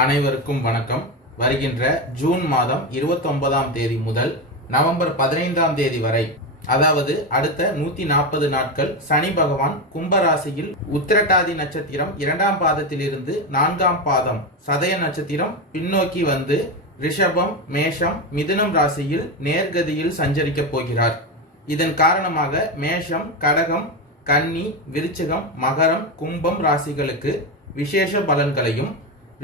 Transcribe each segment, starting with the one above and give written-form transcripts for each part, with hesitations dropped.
அனைவருக்கும் வணக்கம். வருகின்ற ஜூன் மாதம் 29ஆம் தேதி முதல் நவம்பர் 15ஆம் தேதி வரை, அதாவது அடுத்த 140 நாட்கள் சனி பகவான் கும்பராசியில் உத்திரட்டாதி நட்சத்திரம் 2ஆம் பாதத்திலிருந்து 4ஆம் பாதம் சதய நட்சத்திரம் பின்னோக்கி வந்து ரிஷபம், மேஷம், மிதுனம் ராசியில் நேர்கதியில் சஞ்சரிக்க போகிறார். இதன் காரணமாக மேஷம், கடகம், கன்னி, விருச்சிகம், மகரம், கும்பம் ராசிகளுக்கு விசேஷ பலன்களையும்,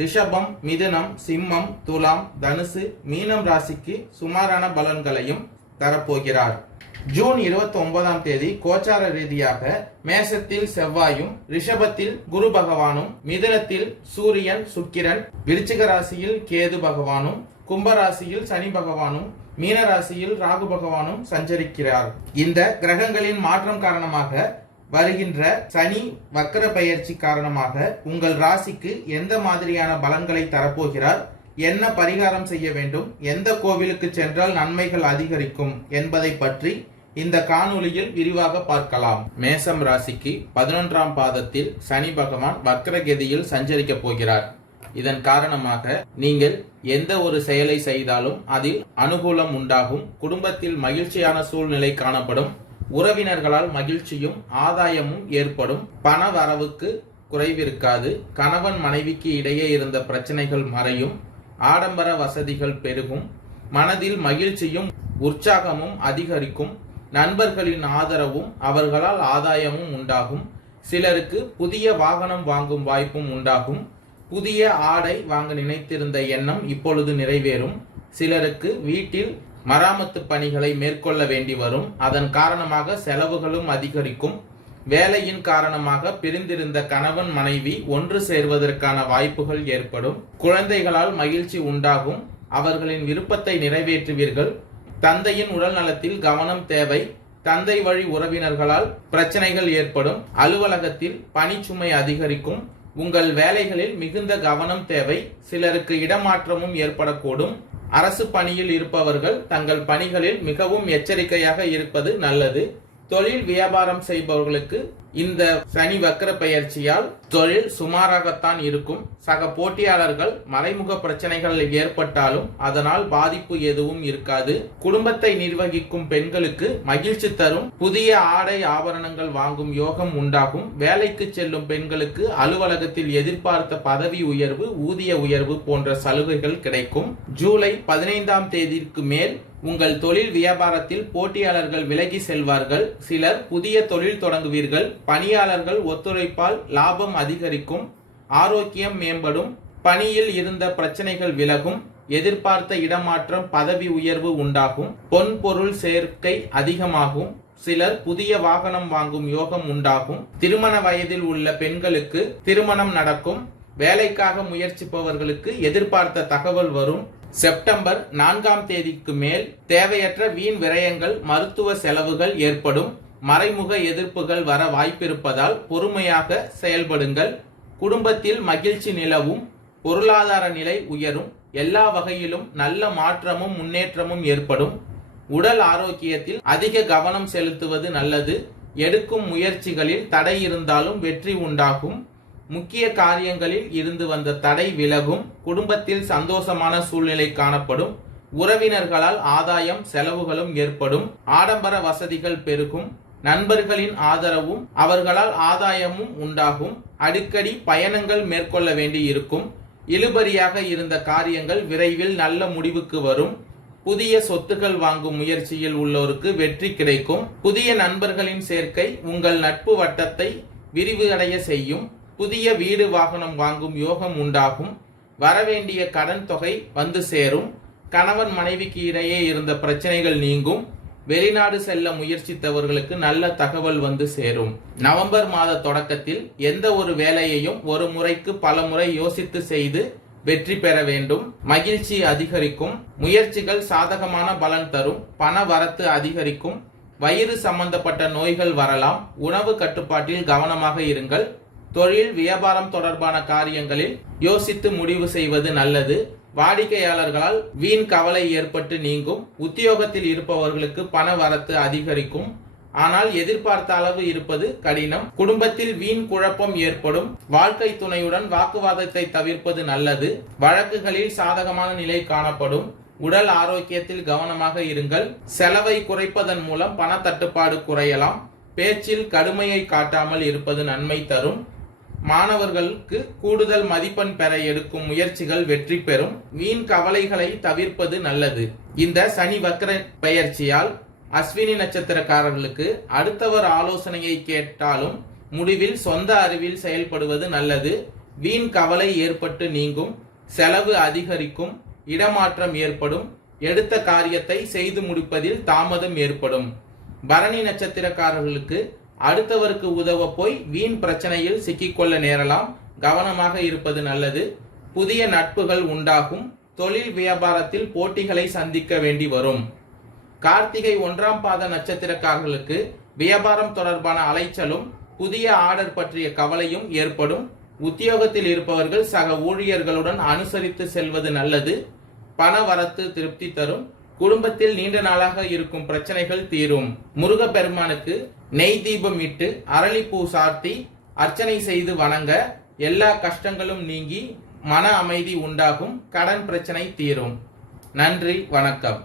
ரிஷபம், மிதுனம், சிம்மம், துலாம், தனுசு, மீனம் ராசிக்கு சுமாரான பலன்களையும் தரப்போகிறார். ஜூன் 29ஆம் தேதி கோச்சார ரீதியாக மேஷத்தில் செவ்வாயும், ரிஷபத்தில் குரு பகவானும், மிதுனத்தில் சூரியன், சுக்கிரன், விருச்சிக ராசியில் கேது பகவானும், கும்பராசியில் சனி பகவானும், மீன ராசியில் ராகு பகவானும் சஞ்சரிக்கிறார். இந்த கிரகங்களின் மாற்றம் காரணமாக வருகின்ற சனி வக்கர பயிற்சி காரணமாக உங்கள் ராசிக்கு எந்த மாதிரியான பலன்களை தரப்போகிறார், என்ன பரிகாரம் செய்ய வேண்டும், எந்த கோவிலுக்கு சென்றால் நன்மைகள் அதிகரிக்கும் என்பதை பற்றி இந்த காணொளியில் விரிவாக பார்க்கலாம். மேஷம் ராசிக்கு 11ஆம் பாதத்தில் சனி பகவான் வக்கரகதியில் சஞ்சரிக்க போகிறார். இதன் காரணமாக நீங்கள் எந்த ஒரு செயலை செய்தாலும் அதில் அனுகூலம் உண்டாகும். குடும்பத்தில் மகிழ்ச்சியான சூழ்நிலை காணப்படும். உறவினர்களால் மகிழ்ச்சியும் ஆதாயமும் ஏற்படும். பண வரவுக்கு குறைவிருக்காது. கணவன் மனைவிக்கு இடையே இருந்த பிரச்சனைகள் மறையும். ஆடம்பர வசதிகள் பெருகும். மனதில் மகிழ்ச்சியும் உற்சாகமும் அதிகரிக்கும். நண்பர்களின் ஆதரவும் அவர்களால் ஆதாயமும் உண்டாகும். சிலருக்கு புதிய வாகனம் வாங்கும் வாய்ப்பும் உண்டாகும். புதிய ஆடை வாங்க நினைத்திருந்த எண்ணம் இப்பொழுது நிறைவேறும். சிலருக்கு வீட்டில் மராமத்து பணிகளை மேற்கொள்ள வேண்டி வரும். அதன் காரணமாக செலவுகளும் அதிகரிக்கும். வேலையின் காரணமாக பிரிந்திருந்த கணவன் மனைவி ஒன்று சேர்வதற்கான வாய்ப்புகள் ஏற்படும். குழந்தைகளால் மகிழ்ச்சி உண்டாகும். அவர்களின் விருப்பத்தை நிறைவேற்றுவீர்கள். தந்தையின் உடல் நலத்தில் கவனம் தேவை. தந்தை வழி உறவினர்களால் பிரச்சனைகள் ஏற்படும். அலுவலகத்தில் பணிச்சுமை அதிகரிக்கும். உங்கள் வேலைகளில் மிகுந்த கவனம் தேவை. சிலருக்கு இடமாற்றமும் ஏற்படக்கூடும். அரசு பணியில் இருப்பவர்கள் தங்கள் பணிகளில் மிகவும் எச்சரிக்கையாக இருப்பது நல்லது. தொழில் வியாபாரம் செய்பவர்களுக்கு இந்த சனி வக்கர பயிற்சியால் தொழில் சுமாராகத்தான் இருக்கும். சக போட்டியாளர்கள் மறைமுக பிரச்சனைகள் ஏற்பட்டாலும் அதனால் பாதிப்பு எதுவும் இருக்காது. குடும்பத்தை நிர்வகிக்கும் பெண்களுக்கு மகிழ்ச்சி தரும் புதிய ஆடை ஆபரணங்கள் வாங்கும் யோகம் உண்டாகும். வேலைக்கு செல்லும் பெண்களுக்கு அலுவலகத்தில் எதிர்பார்த்த பதவி உயர்வு, ஊதிய உயர்வு போன்ற சலுகைகள் கிடைக்கும். ஜூலை 15ஆம் தேதிக்கு மேல் உங்கள் தொழில் வியாபாரத்தில் போட்டியாளர்கள் விலகி செல்வார்கள். சிலர் புதிய தொழில் தொடங்குவீர்கள். பணியாளர்கள் ஒத்துழைப்பால் லாபம் அதிகரிக்கும். ஆரோக்கியம் மேம்படும். பணியில் இருந்த பிரச்சனைகள் விலகும். எதிர்பார்த்த இடமாற்றம், பதவி உயர்வு உண்டாகும். பொன் பொருள் சேர்க்கை அதிகமாகும். சிலர் புதிய வாகனம் வாங்கும் யோகம் உண்டாகும். திருமண வயதில் உள்ள பெண்களுக்கு திருமணம் நடக்கும். வேலைக்காக முயற்சிப்பவர்களுக்கு எதிர்பார்த்த தகவல் வரும். செப்டம்பர் 4ஆம் தேதிக்கு மேல் தேவையற்ற வீண் விரயங்கள், மருத்துவ செலவுகள் ஏற்படும். மறைமுக எதிர்ப்புகள் வர வாய்ப்பிருப்பதால் பொறுமையாக செயல்படுங்கள். குடும்பத்தில் மகிழ்ச்சி நிலவும். பொருளாதார நிலை உயரும். எல்லா வகையிலும் நல்ல மாற்றமும் முன்னேற்றமும் ஏற்படும். உடல் ஆரோக்கியத்தில் அதிக கவனம் செலுத்துவது நல்லது. எடுக்கும் முயற்சிகளில் தடை இருந்தாலும் வெற்றி உண்டாகும். முக்கிய காரியங்களில் இருந்து வந்த தடை விலகும். குடும்பத்தில் சந்தோஷமான சூழ்நிலை காணப்படும். உறவினர்களால் ஆதாயம், செலவுகளும் ஏற்படும். ஆடம்பர வசதிகள் பெருகும். நண்பர்களின் ஆதரவும் அவர்களால் ஆதாயமும் உண்டாகும். அடிக்கடி பயணங்கள் மேற்கொள்ள வேண்டி இருக்கும். இழுபறியாக இருந்த காரியங்கள் விரைவில் நல்ல முடிவுக்கு வரும். புதிய சொத்துக்கள் வாங்கும் முயற்சியில் உள்ளோருக்கு வெற்றி கிடைக்கும். புதிய நண்பர்களின் சேர்க்கை உங்கள் நட்பு வட்டத்தை விரிவடைய செய்யும். புதிய வீடு வாகனம் வாங்கும் யோகம் உண்டாகும். வரவேண்டிய கடன் தொகை வந்து சேரும். கணவன் மனைவிக்கு இடையே இருந்த பிரச்சனைகள் நீங்கும். வெளிநாடு செல்ல முயற்சித்தவர்களுக்கு நல்ல தகவல் வந்து சேரும். நவம்பர் மாத தொடக்கத்தில் எந்த ஒரு வேலையையும் ஒரு முறைக்கு பல முறை யோசித்து செய்து வெற்றி பெற வேண்டும். மகிழ்ச்சி அதிகரிக்கும். முயற்சிகள் சாதகமான பலன் தரும். பண வரத்து அதிகரிக்கும். வயிறு சம்பந்தப்பட்ட நோய்கள் வரலாம். உணவு கட்டுப்பாட்டில் கவனமாக இருங்கள். தொழில் வியாபாரம் தொடர்பான காரியங்களில் யோசித்து முடிவு செய்வது நல்லது. வாடிக்கையாளர்களால் வீண் கவலை ஏற்பட்டு நீங்கும். உத்தியோகத்தில் இருப்பவர்களுக்கு பண வரத்து அதிகரிக்கும். ஆனால் எதிர்பார்த்த அளவு இருப்பது கடினம். குடும்பத்தில் வீண் குழப்பம் ஏற்படும். வாழ்க்கை துணையுடன் வாக்குவாதத்தை தவிர்ப்பது நல்லது. வழக்குகளில் சாதகமான நிலை காணப்படும். உடல் ஆரோக்கியத்தில் கவனமாக இருங்கள். செலவை குறைப்பதன் மூலம் பண தட்டுப்பாடு குறையலாம். பேச்சில் கடுமையை காட்டாமல் இருப்பது நன்மை தரும். மாணவர்களுக்கு கூடுதல் மதிப்பெண் பெற எடுக்கும் முயற்சிகள் வெற்றி பெறும். வீண் கவலைகளை தவிர்ப்பது நல்லது. இந்த சனி வக்ர பெயர்ச்சியால் அஸ்வினி நட்சத்திரக்காரர்களுக்கு அடுத்தவர் ஆலோசனையை கேட்டாலும் முடிவில் சொந்த அறிவில் செயல்படுவது நல்லது. வீண் கவலை ஏற்பட்டு நீங்கும். செலவு அதிகரிக்கும். இடமாற்றம் ஏற்படும். எடுத்த காரியத்தை செய்து முடிப்பதில் தாமதம் ஏற்படும். பரணி நட்சத்திரக்காரர்களுக்கு அடுத்தவருக்கு உதவ போய் வீண் பிரச்சனையில் சிக்கிக்கொள்ள நேரலாம். கவனமாக இருப்பது நல்லது. புதிய நட்புகள் உண்டாகும். தொழில் வியாபாரத்தில் போட்டிகளை சந்திக்க வேண்டி வரும். கார்த்திகை 1ஆம் பாத நட்சத்திரக்காரர்களுக்கு வியாபாரம் தொடர்பான அலைச்சலும் புதிய ஆர்டர் பற்றிய கவலையும் ஏற்படும். உத்தியோகத்தில் இருப்பவர்கள் சக ஊழியர்களுடன் அனுசரித்து செல்வது நல்லது. பண வரத்து திருப்தி தரும். குடும்பத்தில் நீண்ட நாளாக இருக்கும் பிரச்சனைகள் தீரும். முருகப்பெருமானுக்கு நெய் தீபம் இட்டு அரளிப்பூ சார்த்தி அர்ச்சனை செய்து வணங்க எல்லா கஷ்டங்களும் நீங்கி மன அமைதி உண்டாகும். கடன் பிரச்சனை தீரும். நன்றி, வணக்கம்.